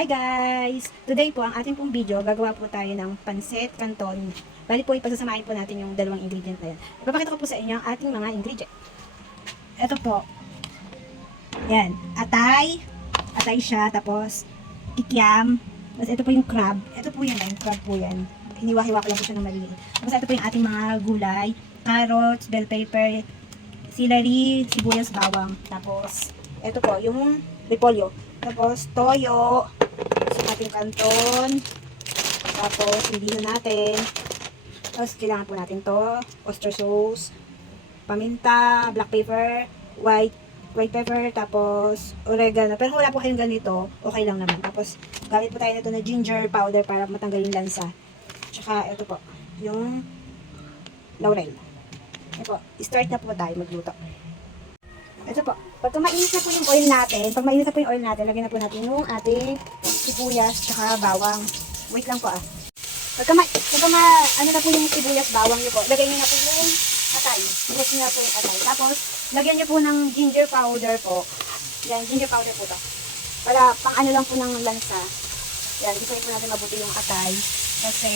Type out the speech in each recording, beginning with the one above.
Hi guys! Today po, ang ating pong video, gagawa po tayo ng pancit canton. Bali po, ipasasamahin po natin yung dalawang ingredient na yan. Ipapakita ko po sa inyo ang ating mga ingredient. Ito po. Yan. Atay. Atay siya. Tapos, kikiam. Tapos ito po yung crab. Ito po yan. Yung crab po yan. Hiniwa-hiwa ko lang po siya ng maliliit. Tapos ito po yung ating mga gulay. Carrots, bell pepper, celery, sibuyas, bawang. Tapos, ito po, yung repolyo. Tapos, toyo. Sa ating kanton. Tapos, hindi na natin. Tapos, kailangan po natin to. Oyster sauce. Paminta, black pepper, white pepper, tapos oregano. Pero kung wala po kayong ganito, okay lang naman. Tapos, gamit po tayo nito na ginger powder para matanggal yung lansa. Tsaka, ito po, yung laurel. Ito po, start na po tayo magluto. Ito po, pagka mainit na po yung oil natin, pag mainit na po yung oil natin, lagyan na po natin yung ating sibuyas, tsaka bawang. Wait lang po ah. Pagka ano na po yung sibuyas, bawang nyo po, lagyan nyo na po yung atay. Lagyan nyo na po yung atay. Tapos, lagyan nyo po ng ginger powder po. Yan, ginger powder po to. Para pang ano lang po ng lansa. Yan, isayin po natin mabuti yung atay. Kasi,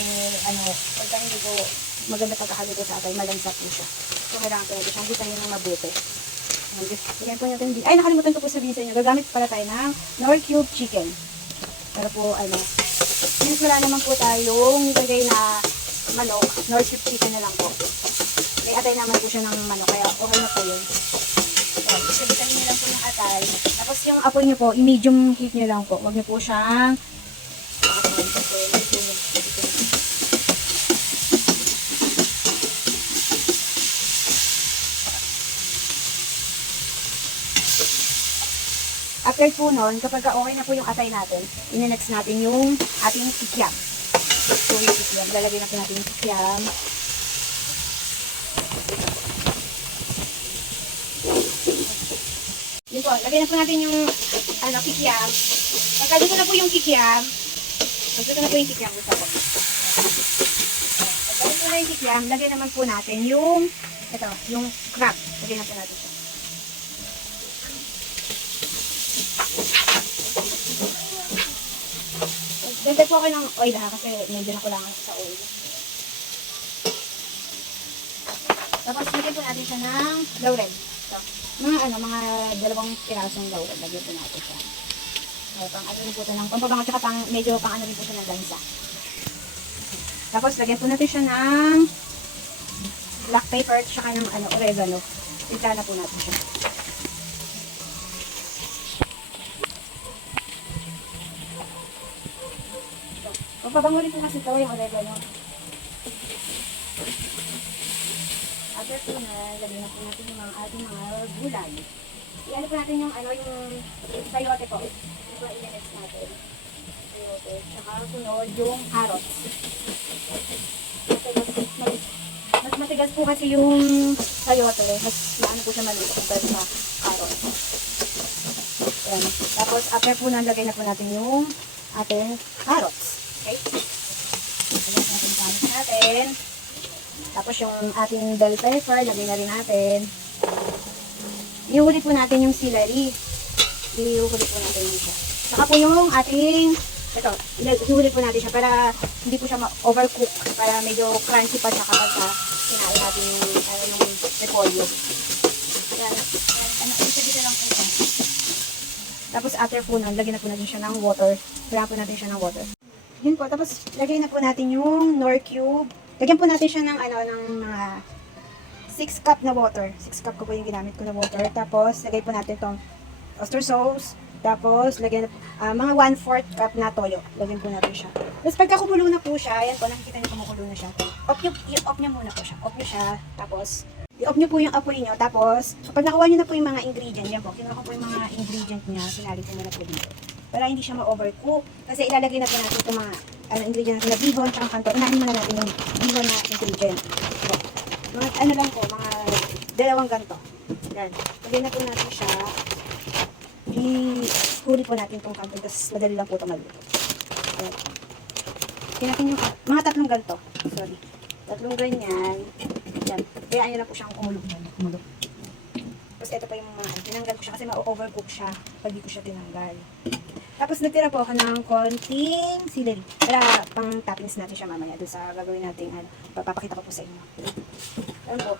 pagka hindi po maganda pagkahalo po sa atay, malansa po siya. So, kailangan po natin siyang gisayin ng mabuti. Lagyan po natin. Ay, nakalimutan ko po sabihin sa inyo. Gagamit pala tayo ng Knorr cube chicken. Para po, since wala naman po tayong nilagay na manok, Knorr cube chicken na lang po. May atay naman po siya ng manok, kaya okay na po yun. So, isabitan nyo lang po yung atay. Tapos yung apoy nyo po, i-medium heat nyo lang po. Huwag nyo po siyang after po nun, kapag okay na po yung atay natin, ine-next natin yung ating kikiam. So, yung kikiam. Lalagay na po natin yung kikiam. Yun po, lagay na po natin yung kikiam. Pagka dito na po yung kikiam, gusto na po yung kikiam. Pagka dito na yung kikiam, lagay naman po natin yung yung crab. Lagay na po natin siya. Dagdag po ako ng oil ha, kasi medyo nakulangan sa oil. Tapos lagyan po natin siya ng laurel. So, mga dalawang pirasong laurel. Lagyan po natin siya. So, pang ano rin po ito ng pampabango, tsaka medyo pang ano rin po ito ng lansa. Tapos lagyan po natin siya ng black pepper, tsaka ng oregano. Ika na po natin siya. Papabango rin po kasi ito yung oregano. After po na, lagyan na po natin yung ating mga gulay. I-ano po natin yung sayote po. Ito po i-mix natin. Sayote. Tsaka sunod yung carrots. Mas matigas po kasi yung sayote. Mas maano po siya maluto compared sa carrots. Ayan. Tapos after po na, lagyan na po natin yung ating carrots. Okay? Lagyan natin yung carrots natin. Tapos yung ating bell pepper, lagay na rin natin. Iuhuli po natin yung celery. Iuhuli po natin yun siya. Saka po yung ating, iuhuli po natin siya para hindi po siya ma-overcook. Para medyo crunchy pa siya kapag kinain natin yung repolyo. Yan. Isa-isa lang po siya. Tapos after po nun, lagyan na po natin siya ng water. Kailangan po natin siya ng water. Yun po. Tapos lagay na po natin yung Knorr cube. Lagyan po natin siya ng mga 6 cup na water. 6 cup ko po yung ginamit ko na water. Tapos, lagay po natin itong oyster sauce. Tapos, lagyan mga 1/4 cup na toyo. Lagyan po natin siya. Tapos, pagka kumulo na po siya, ayan po, nakikita niyo kumukulo na siya. I-off niyo muna po siya. Off niyo siya. Tapos, i-off niyo po yung apoy niyo. Tapos, kapag nakuha niyo na po yung mga ingredient, yan po, kinuha ko po yung mga ingredient niya, sinali ko muna po dito. Para hindi siya ma-overcook. Kasi ilalagay na po natin itong mga ingredient natin na bihon, tsaka kanto. Unahin muna natin yung bihon na ingredient. So, mga lang po, mga dalawang ganito. Yan. Lagay na po natin siya. I-huli po natin itong kanto. Tapos madali lang po ito maluto. Yan. Kaya natin yung mga tatlong ganito. Sorry. Tatlong ganyan. Yan. Kaya nyo na po siyang kumulog. Tapos ito pa yung mga tinanggal ko siya kasi ma-overcook siya pag di ko siya tinanggal. Tapos nagtira po ako ng konting celery. Para pang toppings natin siya mamaya doon sa gagawin natin. Ano, papapakita ko po sa inyo. Alam po,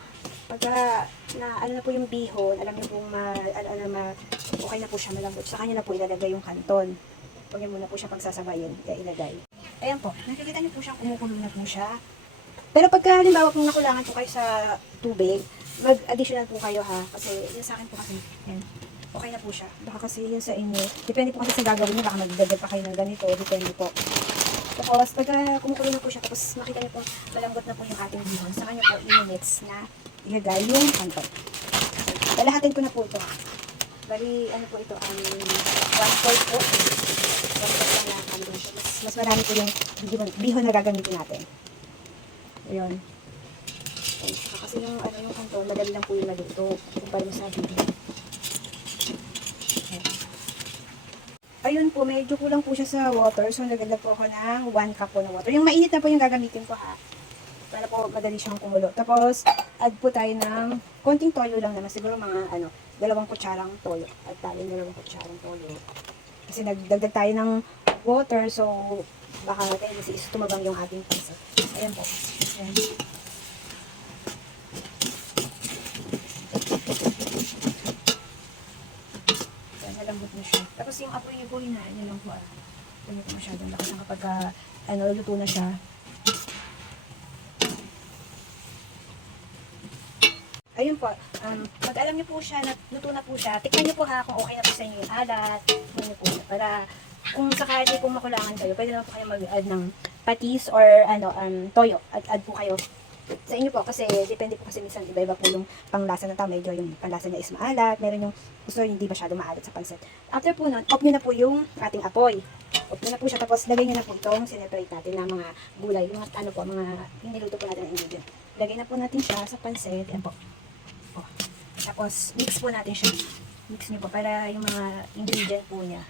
pagka na ano na po yung bihon, alam niyo pong okay na po siya malambot. Sa kanya na po ilalagay yung kanton. Huwag niyo muna po siya pagsasabayin, ilagay. Ayan po, nakikita niyo po siya, kumukulo na po siya. Pero pagka halimbawa kung nakulangan po kayo sa tubig, mag-additional po kayo ha. Kasi yun sa akin po kasi, yan, okay na po siya. Baka kasi yun sa inyo, depende po kasi sa gagawin niyo, baka magdagdag pa kayo ng ganito, depende po. Tapos pagka kumukulo na po siya, tapos makita niyo po malambot na po yung ating bihon, sa kanya po i-minutes na ilagay yung kanton. Lalahatin ko na po ito. Bali, ano po ito, 1/4 po. 1/4 lang na kanton siya. Mas marami po yung bihon na gagamitin natin. Ayun. Kasi yung yung kanton, madali lang po yung naluto. Kumpara mo sa bihon. Ayun po, medyo kulang po siya sa water. So, nagdagdag po ako ng 1 cup po ng water. Yung mainit na po yung gagamitin ko ha. Para po madali siyang kumulo. Tapos, add po tayo ng konting toyo lang naman. Siguro mga 2 kutsarang toyo. Add tayo 2 kutsarang toyo. Kasi nagdagdag tayo ng water. So, baka tendency is tumabang yung ating pansit. Ayan po. Ayan. Nalambot na siya. Tapos yung apoy niyo po, hinaan niyo lang po. Hindi po masyadong lakas na kapag luto na siya. Ayun po, pag alam niyo po siya, luto na po siya, tikman niyo po ha kung okay na po sa inyo yung alat, tikman niyo po para kung sakali kung makulangan kayo, pwede naman po kayo mag-add ng patis or toyo. Add po kayo sa inyo po kasi depende po kasi minsan iba-iba po yung panglasa ng tao. Medyo yung panglasa niya is maalat, meron yung gusto hindi masyado maalat sa pansit. After po nun, off nyo na po yung ating apoy. Off nyo na po siya, tapos lagay nyo na po itong sineperate natin na mga gulay, yung mga niluto po natin ng ingredient. Lagay na po natin siya sa pansit, yan po. Oh. Tapos mix po natin siya. Mix nyo po para yung mga ingredient po niya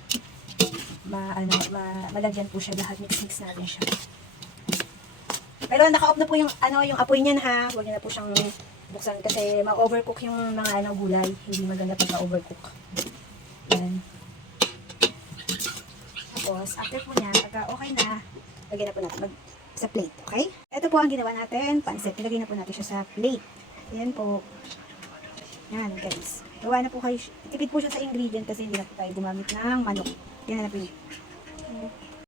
malagyan po siya lahat. Mix natin siya. Pero naka-off na po yung yung apoy niyan ha. Huwag niyo na po siyang buksan kasi ma-overcook yung mga gulay. Hindi maganda pag ma-overcook. Yan. Tapos after po niya, pagka okay na, lagyan na po natin sa plate, okay? Ito po ang ginawa natin, pansit. Nilagay na po natin siya sa plate. Yan po. Yan guys. Gawa na po kayo. Tipid po siya sa ingredient kasi hindi na po tayo gumamit ng manok. Yan na po yun.